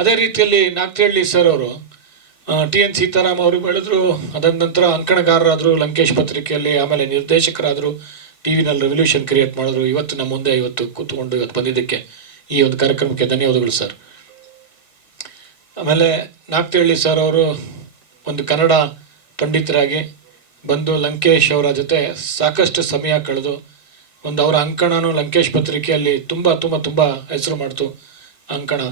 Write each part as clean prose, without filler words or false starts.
ಅದೇ ರೀತಿಯಲ್ಲಿ ನಾಗ್ತಿಹಳ್ಳಿ ಸರ್ ಅವರು TN ಸೀತಾರಾಮ್ ಅವರು ಬೆಳೆದ್ರು. ಅದಾದ ನಂತರ ಅಂಕಣಗಾರರಾದರು ಲಂಕೇಶ್ ಪತ್ರಿಕೆಯಲ್ಲಿ, ಆಮೇಲೆ ನಿರ್ದೇಶಕರಾದರು, TV ನಲ್ಲಿ ರೆವಲ್ಯೂಷನ್ ಕ್ರಿಯೇಟ್ ಮಾಡಿದ್ರು. ಇವತ್ತು ನಮ್ಮ ಮುಂದೆ ಕೂತ್ಕೊಂಡು ಇವತ್ತು ಬಂದಿದ್ದಕ್ಕೆ ಈ ಒಂದು ಕಾರ್ಯಕ್ರಮಕ್ಕೆ ಧನ್ಯವಾದಗಳು ಸರ್. ಆಮೇಲೆ ನಾಗ್ತಿಹಳ್ಳಿ ಸರ್ ಅವರು ಒಂದು ಕನ್ನಡ ಪಂಡಿತರಾಗಿ ಬಂದು ಲಂಕೇಶ್ ಅವರ ಜೊತೆ ಸಾಕಷ್ಟು ಸಮಯ ಕಳೆದು ಅವರ ಅಂಕಣನು ಲಂಕೇಶ್ ಪತ್ರಿಕೆಯಲ್ಲಿ ತುಂಬ ಹೆಸರು ಮಾಡ್ತು ಅಂಕಣ.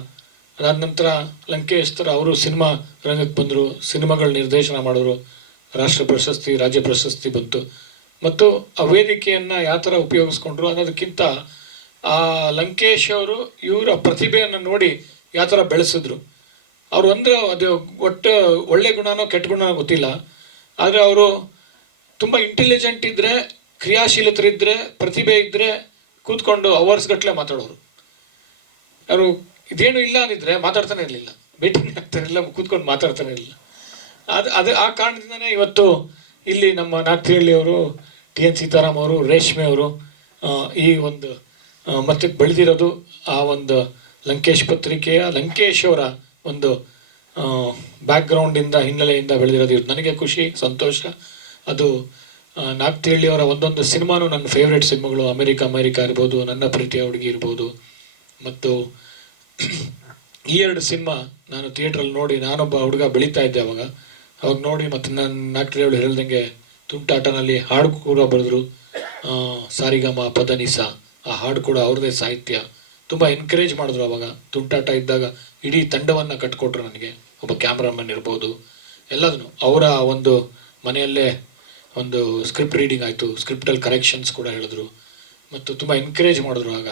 ಅದಾದ ನಂತರ ಲಂಕೇಶ್ ಥರ ಅವರು ಸಿನಿಮಾ ರಂಗಕ್ಕೆ ಬಂದರು, ಸಿನಿಮಾಗಳ ನಿರ್ದೇಶನ ಮಾಡಿದ್ರು, ರಾಷ್ಟ್ರ ಪ್ರಶಸ್ತಿ, ರಾಜ್ಯ ಪ್ರಶಸ್ತಿ ಬಂತು. ಮತ್ತು ಆ ವೇದಿಕೆಯನ್ನು ಯಾವ ಥರ ಉಪಯೋಗಿಸ್ಕೊಂಡ್ರು ಅನ್ನೋದಕ್ಕಿಂತ ಆ ಲಂಕೇಶ್ ಅವರು ಇವರ ಪ್ರತಿಭೆಯನ್ನು ನೋಡಿ ಯಾವ ಥರ ಬೆಳೆಸಿದ್ರು. ಅವರು ಅಂದರೆ ಅದು ಒಟ್ಟು ಒಳ್ಳೆ ಗುಣನೋ ಕೆಟ್ಟ ಗುಣನೋ ಗೊತ್ತಿಲ್ಲ, ಆದರೆ ಅವರು ತುಂಬ ಇಂಟೆಲಿಜೆಂಟ್ ಇದ್ದರೆ, ಕ್ರಿಯಾಶೀಲತರಿದ್ದರೆ, ಪ್ರತಿಭೆ ಇದ್ದರೆ ಕೂತ್ಕೊಂಡು ಅವರ್ಸ್ ಗಟ್ಟಲೆ ಮಾತಾಡೋರು. ಅವರು ಇದೇನು ಇಲ್ಲ ಅಂದಿದ್ರೆ ಮಾತಾಡ್ತಾನೆ ಇರಲಿಲ್ಲ, ಭೇಟಿನೇ ಆಗ್ತಾನಿಲ್ಲ, ಕೂತ್ಕೊಂಡು ಮಾತಾಡ್ತಾನೆ ಇರಲಿಲ್ಲ. ಅದು ಆ ಕಾರಣದಿಂದನೇ ಇವತ್ತು ಇಲ್ಲಿ ನಮ್ಮ ನಾಗ್ತಿಹಳ್ಳಿ ಅವರು, TN ಸೀತಾರಾಮ್ ಅವರು, ರೇಷ್ಮೆ ಅವರು ಈ ಒಂದು ಮಟ್ಟಕ್ಕೆ ಬೆಳೆದಿರೋದು ಆ ಒಂದು ಲಂಕೇಶ್ ಪತ್ರಿಕೆಯ ಲಂಕೇಶ್ ಅವರ ಒಂದು ಬ್ಯಾಕ್ಗ್ರೌಂಡಿಂದ, ಹಿನ್ನೆಲೆಯಿಂದ ಬೆಳೆದಿರೋದು ಇವತ್ತು ನನಗೆ ಖುಷಿ, ಸಂತೋಷ. ಅದು ನಾಗ್ತಿಹಳ್ಳಿ ಅವರ ಒಂದೊಂದು ಸಿನಿಮಾನು ನನ್ನ ಫೇವ್ರೇಟ್ ಸಿನಿಮಾಗಳು. ಅಮೇರಿಕಾ ಇರ್ಬೋದು, ನನ್ನ ಪ್ರೀತಿಯ ಹುಡುಗಿ ಇರ್ಬೋದು, ಮತ್ತು ಈ 2 ಸಿನಿಮಾ ನಾನು ಥಿಯೇಟ್ರಲ್ಲಿ ನೋಡಿ, ನಾನೊಬ್ಬ ಹುಡುಗ ಬೆಳೀತಾ ಇದ್ದೆ ಅವಾಗ ನೋಡಿ, ಮತ್ತು ನಾನು ನಾಗ್ತಿಹಳ್ಳಿ ಹೇಳ್ದಂಗೆ ತುಂಟಾಟನಲ್ಲಿ ಹಾಡು ಕೂಡ ಬರೆದ್ರು, ಸಾರಿಗಮ ಪದನಿಸ. ಆ ಹಾಡು ಕೂಡ ಅವ್ರದ್ದೇ ಸಾಹಿತ್ಯ. ತುಂಬ ಎನ್ಕರೇಜ್ ಮಾಡಿದ್ರು ಅವಾಗ ತುಂಟಾಟ ಇದ್ದಾಗ. ಇಡೀ ತಂಡವನ್ನು ಕಟ್ಕೊಟ್ರು ನನಗೆ, ಒಬ್ಬ ಕ್ಯಾಮ್ರಾಮನ್ ಇರ್ಬೋದು, ಎಲ್ಲದನ್ನು. ಅವರ ಒಂದು ಮನೆಯಲ್ಲೇ ಒಂದು ಸ್ಕ್ರಿಪ್ಟ್ ರೀಡಿಂಗ್ ಆಯಿತು, ಸ್ಕ್ರಿಪ್ಟಲ್ಲಿ ಕರೆಕ್ಷನ್ಸ್ ಕೂಡ ಹೇಳಿದ್ರು, ಮತ್ತು ತುಂಬ ಎನ್ಕರೇಜ್ ಮಾಡಿದ್ರು ಆವಾಗ.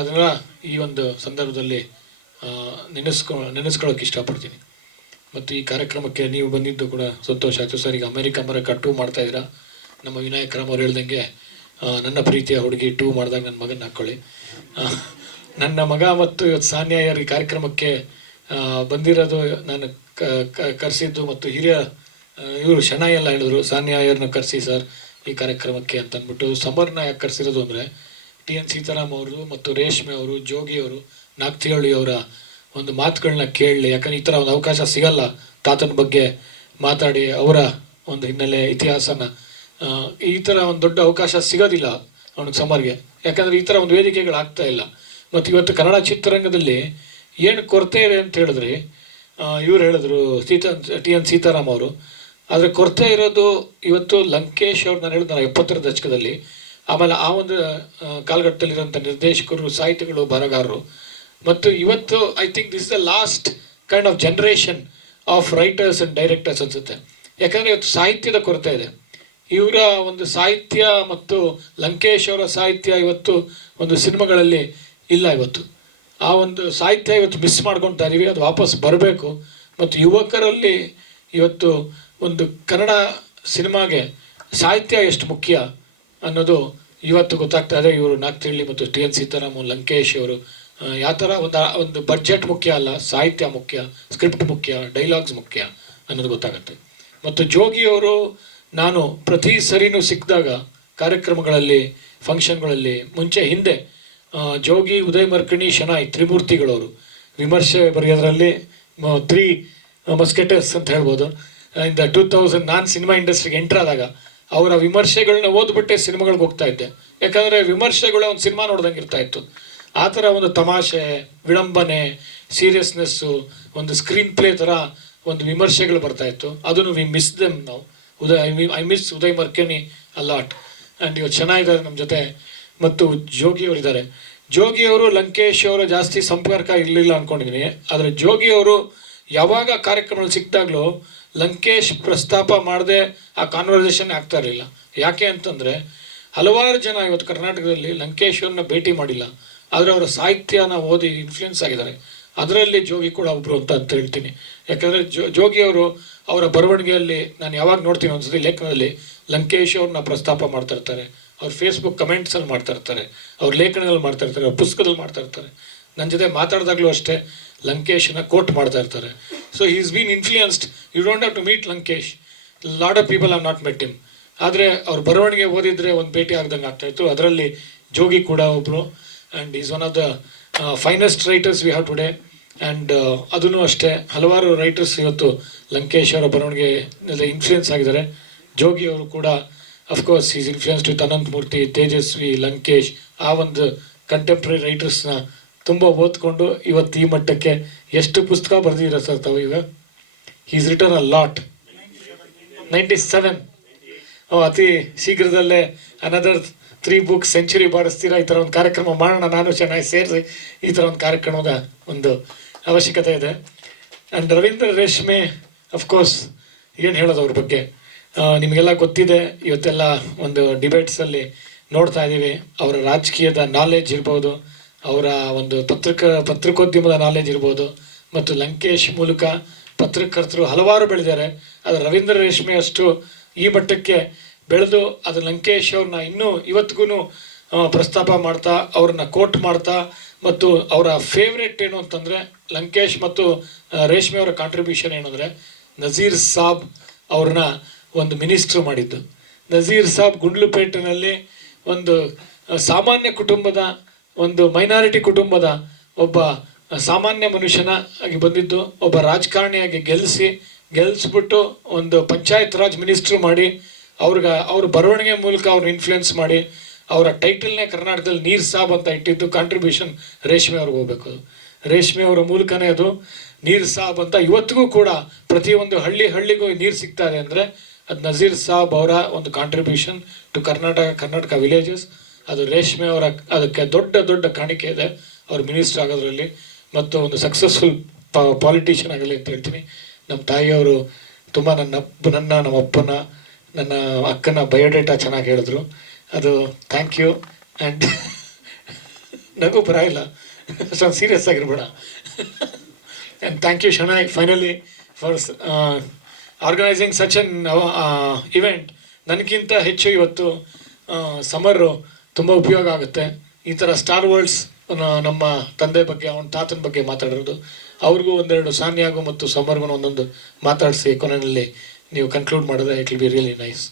ಅದನ್ನು ಈ ಒಂದು ಸಂದರ್ಭದಲ್ಲಿ ನೆನೆಸ್ಕೊಳ್ಳೋಕೆ ಇಷ್ಟಪಡ್ತೀನಿ. ಮತ್ತು ಈ ಕಾರ್ಯಕ್ರಮಕ್ಕೆ ನೀವು ಬಂದಿದ್ದು ಕೂಡ ಸಂತೋಷ ಆಯಿತು ಸರ್. ಈಗ ಅಮೇರಿಕಾ ಮರಕ್ಕೆ 2 ಮಾಡ್ತಾಯಿದ್ದೀರಾ. ನಮ್ಮ ವಿನಾಯಕ್ ರಾಮ್ ಅವ್ರು ಹೇಳ್ದಂಗೆ ನನ್ನ ಪ್ರೀತಿಯ ಹುಡುಗಿ 2 ಮಾಡಿದಾಗ ನನ್ನ ಮಗನ ಹಾಕ್ಕೊಳ್ಳಿ. ನನ್ನ ಮಗ ಮತ್ತು ಇವತ್ತು ಸಾನ್ಯಾ ಈ ಕಾರ್ಯಕ್ರಮಕ್ಕೆ ಬಂದಿರೋದು ನಾನು ಕರೆಸಿದ್ದು, ಮತ್ತು ಹಿರಿಯ ಇವರು ಶನಾಯಿ ಎಲ್ಲ ಹೇಳಿದ್ರು ಸಾನ್ಯಾ ಅಯ್ಯರ್ನ ಕರೆಸಿ ಸರ್ ಈ ಕಾರ್ಯಕ್ರಮಕ್ಕೆ ಅಂತ ಅಂದ್ಬಿಟ್ಟು. ಸಮರ್ನ ಯಾಕೆ ಕರೆಸಿರೋದು ಅಂದರೆ TN ಸೀತಾರಾಮ್ ಅವರು ಮತ್ತು ರೇಷ್ಮೆ ಅವರು, ಜೋಗಿ ಅವರು, ನಾಗ್ತಿಹಳ್ಳಿ ಅವರ ಒಂದು ಮಾತುಗಳನ್ನ ಕೇಳಲಿ. ಯಾಕಂದರೆ ಈ ಥರ ಒಂದು ಅವಕಾಶ ಸಿಗಲ್ಲ, ತಾತನ ಬಗ್ಗೆ ಮಾತಾಡಿ ಅವರ ಒಂದು ಹಿನ್ನೆಲೆ ಇತಿಹಾಸನ, ಈ ಥರ ಒಂದು ದೊಡ್ಡ ಅವಕಾಶ ಸಿಗೋದಿಲ್ಲ ಅವನಿಗೆ ಸಮರ್ಗೆ. ಯಾಕಂದರೆ ಈ ಥರ ಒಂದು ವೇದಿಕೆಗಳಾಗ್ತಾ ಇಲ್ಲ. ಮತ್ತು ಇವತ್ತು ಕನ್ನಡ ಚಿತ್ರರಂಗದಲ್ಲಿ ಏನು ಕೊರತೆ ಇದೆ ಅಂತ ಹೇಳಿದ್ರಿ, ಇವ್ರು ಹೇಳಿದ್ರು TN ಸೀತಾರಾಮ್ ಅವರು. ಆದರೆ ಕೊರತೆ ಇರೋದು ಇವತ್ತು ಲಂಕೇಶ್ ಅವ್ರು, ನಾನು ಹೇಳಿದ 70ರ ದಶಕದಲ್ಲಿ, ಆಮೇಲೆ ಆ ಒಂದು ಕಾಲಘಟ್ಟದಲ್ಲಿರೋಂಥ ನಿರ್ದೇಶಕರು, ಸಾಹಿತಿಗಳು, ಬರಹಗಾರರು. ಮತ್ತು ಇವತ್ತು I think this the last kind of generation of writers and directors ಅನಿಸುತ್ತೆ. ಯಾಕಂದರೆ ಇವತ್ತು ಸಾಹಿತ್ಯದ ಕೊರತೆ ಇದೆ. ಇವರ ಒಂದು ಸಾಹಿತ್ಯ ಮತ್ತು ಲಂಕೇಶ್ ಅವರ ಸಾಹಿತ್ಯ ಇವತ್ತು ಒಂದು ಸಿನಿಮಾಗಳಲ್ಲಿ ಇಲ್ಲ. ಇವತ್ತು ಆ ಒಂದು ಸಾಹಿತ್ಯ ಇವತ್ತು ಮಿಸ್ ಮಾಡ್ಕೊಳ್ತಾ ಇದೀವಿ, ಅದು ವಾಪಸ್ ಬರಬೇಕು. ಮತ್ತು ಯುವಕರಲ್ಲಿ ಇವತ್ತು ಒಂದು ಕನ್ನಡ ಸಿನಿಮಾಗೆ ಸಾಹಿತ್ಯ ಎಷ್ಟು ಮುಖ್ಯ ಅನ್ನೋದು ಇವತ್ತು ಗೊತ್ತಾಗ್ತಾ ಇದೆ. ಇವರು ನಾಗ್ತಿಹಳ್ಳಿ ಮತ್ತು TN ಸೀತಾರಾಮ್, ಲಂಕೇಶ್ ಅವರು ಯಾವ ಥರ ಒಂದು ಬಡ್ಜೆಟ್ ಮುಖ್ಯ ಅಲ್ಲ, ಸಾಹಿತ್ಯ ಮುಖ್ಯ, ಸ್ಕ್ರಿಪ್ಟ್ ಮುಖ್ಯ, ಡೈಲಾಗ್ಸ್ ಮುಖ್ಯ ಅನ್ನೋದು ಗೊತ್ತಾಗುತ್ತೆ. ಮತ್ತು ಜೋಗಿಯವರು ನಾನು ಪ್ರತಿ ಸರಿನೂ ಸಿಕ್ಕಿದಾಗ ಕಾರ್ಯಕ್ರಮಗಳಲ್ಲಿ, ಫಂಕ್ಷನ್ಗಳಲ್ಲಿ, ಹಿಂದೆ ಜೋಗಿ, ಉದಯ್ ಮರ್ಕಣಿ, ಶನಾಯ್ ತ್ರಿಮೂರ್ತಿಗಳವರು ವಿಮರ್ಶೆ ಬರೆಯೋದ್ರಲ್ಲಿ 3 ಮಸ್ಕೆಟರ್ಸ್ ಅಂತ ಹೇಳ್ಬೋದು. ಇಂದ 2000 ನಾನು ಸಿನಿಮಾ ಇಂಡಸ್ಟ್ರಿಗೆ ಎಂಟ್ರ್ ಆದಾಗ ಅವರ ವಿಮರ್ಶೆಗಳನ್ನ ಓದ್ಬಿಟ್ಟೆ ಸಿನಿಮಾಗಳಿಗೆ ಹೋಗ್ತಾ ಇದ್ದೆ. ಯಾಕಂದರೆ ವಿಮರ್ಶೆಗಳೇ ಒಂದು ಸಿನಿಮಾ ನೋಡ್ದಂಗೆ ಇರ್ತಾ ಇತ್ತು. ಆ ಥರ ಒಂದು ತಮಾಷೆ, ವಿಡಂಬನೆ, ಸೀರಿಯಸ್ನೆಸ್ಸು, ಒಂದು ಸ್ಕ್ರೀನ್ ಪ್ಲೇ ಥರ ಒಂದು ವಿಮರ್ಶೆಗಳು ಬರ್ತಾಯಿತ್ತು. ಅದನ್ನು ವಿ ಮಿಸ್ ದೆಮ್ ನಾವು. I miss Uday Markani a lot. And ಇವತ್ತು ಚೆನ್ನಾಗಿದ್ದಾರೆ ನಮ್ಮ ಜೊತೆ. ಮತ್ತು ಜೋಗಿಯವರಿದ್ದಾರೆ. ಜೋಗಿಯವರು ಲಂಕೇಶ್ ಅವರ ಜಾಸ್ತಿ ಸಂಪರ್ಕ ಇರಲಿಲ್ಲ ಅಂದ್ಕೊಂಡಿದ್ದೀನಿ. ಆದರೆ ಜೋಗಿಯವರು ಯಾವಾಗ ಕಾರ್ಯಕ್ರಮಗಳು ಸಿಕ್ಕಿದಾಗಲೂ ಲಂಕೇಶ್ ಪ್ರಸ್ತಾಪ ಮಾಡದೆ ಆ ಕಾನ್ವರ್ಸೇಷನ್ ಆಗ್ತಾ ಇರಲಿಲ್ಲ. ಯಾಕೆ ಅಂತಂದರೆ ಹಲವಾರು ಜನ ಇವತ್ತು ಕರ್ನಾಟಕದಲ್ಲಿ ಲಂಕೇಶ್ವರನ್ನ ಭೇಟಿ ಮಾಡಿಲ್ಲ, ಆದರೆ ಅವರ ಸಾಹಿತ್ಯನ ಓದಿ ಇನ್ಫ್ಲುಯೆನ್ಸ್ ಆಗಿದ್ದಾರೆ. ಅದರಲ್ಲಿ ಜೋಗಿ ಕೂಡ ಒಬ್ಬರು ಅಂತ ಹೇಳ್ತೀನಿ. ಯಾಕಂದರೆ ಜೋಗಿಯವರು ಅವರ ಬರವಣಿಗೆಯಲ್ಲಿ ನಾನು ಯಾವಾಗ ನೋಡ್ತೀನಿ ಒಂದ್ಸತಿ ಲೇಖನದಲ್ಲಿ ಲಂಕೇಶ್ ಅವ್ರನ್ನ ಪ್ರಸ್ತಾಪ ಮಾಡ್ತಾ ಇರ್ತಾರೆ, ಅವ್ರ ಫೇಸ್ಬುಕ್ ಕಮೆಂಟ್ಸಲ್ಲಿ ಮಾಡ್ತಾ ಇರ್ತಾರೆ, ಅವ್ರ ಲೇಖನದಲ್ಲಿ ಮಾಡ್ತಾ ಇರ್ತಾರೆ, ಅವ್ರ ಪುಸ್ತಕದಲ್ಲಿ ಮಾಡ್ತಾ ಇರ್ತಾರೆ. ನನ್ನ ಜೊತೆ ಮಾತಾಡಿದಾಗಲೂ ಅಷ್ಟೇ ಲಂಕೇಶನ್ನ ಕೋಟ್ ಮಾಡ್ತಾ ಇರ್ತಾರೆ. So he is been influenced. You don't have to meet Lankesh. Lot of people have not met him. ಆದರೆ ಅವ್ರ ಬರವಣಿಗೆ ಓದಿದ್ರೆ ಒಂದು ಭೇಟಿ ಆಗ್ದಂಗೆ ಆಗ್ತಾಯಿತ್ತು. ಅದರಲ್ಲಿ ಜೋಗಿ ಕೂಡ ಒಬ್ಬರು. And is one of the finest writers we have today. And ಅದೂ ಅಷ್ಟೇ ಹಲವಾರು ರೈಟರ್ಸ್ ಇವತ್ತು ಲಂಕೇಶ್ ಅವರ ಬರವಣಿಗೆ ಇನ್ಫ್ಲೂಯೆನ್ಸ್ ಆಗಿದ್ದಾರೆ. ಜೋಗಿ ಅವರು ಕೂಡ of course is influenced with Ananth Murthy, Tejaswi, Lankesh, ಆ ಒಂದು ಕಂಟೆಂಪ್ರರಿ ರೈಟರ್ಸ್ನ ತುಂಬ ಓದ್ಕೊಂಡು ಇವತ್ತು ಈ ಮಟ್ಟಕ್ಕೆ ಎಷ್ಟು ಪುಸ್ತಕ ಬರೆದಿದ್ದೀರ ಸರ್ ತಾವು ಈಗ? Is return a lot. 97. ಅತಿ ಶೀಘ್ರದಲ್ಲೇ ಅನದರ್ 3 books ಸೆಂಚುರಿ ಬಾರಿಸ್ತೀರಾ. ಈ ಥರ ಒಂದು ಕಾರ್ಯಕ್ರಮ ಮಾಡೋಣ, ನಾನು ಚೆನ್ನಾಗಿ ಸೇರಿಸಿ ಈ ಥರ ಒಂದು ಕಾರ್ಯಕ್ರಮದ ಒಂದು ಅವಶ್ಯಕತೆ ಇದೆ. ಆ್ಯಂಡ್ ರವೀಂದ್ರ ರೇಷ್ಮೆ ಅಫ್ಕೋರ್ಸ್ ಏನು ಹೇಳೋದು ಅವ್ರ ಬಗ್ಗೆ ನಿಮಗೆಲ್ಲ ಗೊತ್ತಿದೆ. ಇವತ್ತೆಲ್ಲ ಒಂದು ಡಿಬೇಟ್ಸಲ್ಲಿ ನೋಡ್ತಾ ಇದ್ದೀವಿ. ಅವರ ರಾಜಕೀಯದ ನಾಲೆಜ್ ಇರ್ಬೋದು, ಅವರ ಒಂದು ಪತ್ರಿಕೋದ್ಯಮದ ನಾಲೆಜ್ ಇರ್ಬೋದು, ಮತ್ತು ಲಂಕೇಶ್ ಮೂಲಕ ಪತ್ರಕರ್ತರು ಹಲವಾರು ಬೆಳೆದಿದ್ದಾರೆ. ಅದು ರವೀಂದ್ರ ರೇಷ್ಮೆ ಅಷ್ಟು ಈ ಮಟ್ಟಕ್ಕೆ ಬೆಳೆದು ಅದು ಲಂಕೇಶ್ ಅವ್ರನ್ನ ಇನ್ನೂ ಇವತ್ತಿಗೂ ಪ್ರಸ್ತಾಪ ಮಾಡ್ತಾ, ಅವ್ರನ್ನ ಕೋಟ್ ಮಾಡ್ತಾ, ಮತ್ತು ಅವರ ಫೇವ್ರೇಟ್ ಏನು ಅಂತಂದರೆ ಲಂಕೇಶ್ ಮತ್ತು ರೇಷ್ಮೆ ಅವರ ಕಾಂಟ್ರಿಬ್ಯೂಷನ್ ಏನು ಅಂದರೆ ನಜೀರ್ ಸಾಬ್ ಅವ್ರನ್ನ ಒಂದು ಮಿನಿಸ್ಟ್ರು ಮಾಡಿದ್ದು. ನಜೀರ್ ಸಾಬ್ ಗುಂಡ್ಲುಪೇಟೆನಲ್ಲಿ ಒಂದು ಸಾಮಾನ್ಯ ಕುಟುಂಬದ, ಒಂದು ಮೈನಾರಿಟಿ ಕುಟುಂಬದ ಒಬ್ಬ ಸಾಮಾನ್ಯ ಮನುಷ್ಯನಾಗಿ ಬಂದಿದ್ದು, ಒಬ್ಬ ರಾಜಕಾರಣಿಯಾಗಿ ಗೆಲ್ಲಿಸ್ಬಿಟ್ಟು ಒಂದು ಪಂಚಾಯತ್ ರಾಜ್ ಮಿನಿಸ್ಟ್ರು ಮಾಡಿ ಅವ್ರ ಬರವಣಿಗೆ ಮೂಲಕ ಅವ್ರನ್ನ ಇನ್ಫ್ಲುಯೆನ್ಸ್ ಮಾಡಿ ಅವರ ಟೈಟಲ್ನೇ ಕರ್ನಾಟಕದಲ್ಲಿ ನೀರ್ ಸಾಬ್ ಅಂತ ಇಟ್ಟಿದ್ದು ಕಾಂಟ್ರಿಬ್ಯೂಷನ್ ರೇಷ್ಮೆ ಅವ್ರಿಗೆ ಹೋಗ್ಬೇಕು. ರೇಷ್ಮೆ ಅವರ ಮೂಲಕನೇ ಅದು ನೀರ್ ಸಾಬ್ ಅಂತ ಇವತ್ತಿಗೂ ಕೂಡ ಪ್ರತಿಯೊಂದು ಹಳ್ಳಿಗೂ ನೀರು ಸಿಗ್ತಾ ಇದೆ ಅಂದರೆ ಅದು ನಜೀರ್ ಸಾಬ್ ಅವರ ಒಂದು ಕಾಂಟ್ರಿಬ್ಯೂಷನ್ ಟು ಕರ್ನಾಟಕ ವಿಲೇಜಸ್. ಅದು ರೇಷ್ಮೆ ಅವರ ಅದಕ್ಕೆ ದೊಡ್ಡ ಕಾಣಿಕೆ ಇದೆ ಅವ್ರು ಮಿನಿಸ್ಟರ್ ಆಗೋದ್ರಲ್ಲಿ, ಮತ್ತು ಒಂದು ಸಕ್ಸಸ್ಫುಲ್ ಪಾಲಿಟಿಷಿಯನ್ ಆಗಲಿ ಅಂತ ಹೇಳ್ತೀನಿ. ನಮ್ಮ ತಾಯಿಯವರು ತುಂಬ ನಮ್ಮ ಅಪ್ಪನ, ನನ್ನ ಅಕ್ಕನ ಬಯೋಡೇಟಾ ಚೆನ್ನಾಗಿ ಹೇಳಿದ್ರು. ಅದು ಥ್ಯಾಂಕ್ ಯು. ಆ್ಯಂಡ್ ನಗು ಬರಾಯಿಲ್ಲ, ಅಷ್ಟೊಂದು ಸೀರಿಯಸ್ ಆಗಿರ್ಬೇಡ. And thank you Shanay finally for organising such an event. ನನಗಿಂತ ಹೆಚ್ಚು ಇವತ್ತು ಸಮರು ತುಂಬ ಉಪಯೋಗ ಆಗುತ್ತೆ. ಈ ಥರ ಸ್ಟಾರ್ ವರ್ಲ್ಡ್ಸ್ ನಮ್ಮ ತಂದೆ ಬಗ್ಗೆ, ಅವನ ತಾತನ ಬಗ್ಗೆ ಮಾತಾಡಿರೋದು, ಅವ್ರಿಗೂ ಒಂದೆರಡು ಸಾನ್ಯಾಗು ಮತ್ತು ಸಮರ್ಗೂ ಒಂದೊಂದು ಮಾತಾಡಿಸಿ ಕೊನೆಯಲ್ಲಿ ನೀವು ಕನ್ಕ್ಲೂಡ್ ಮಾಡಿದ್ರೆ it will be really nice.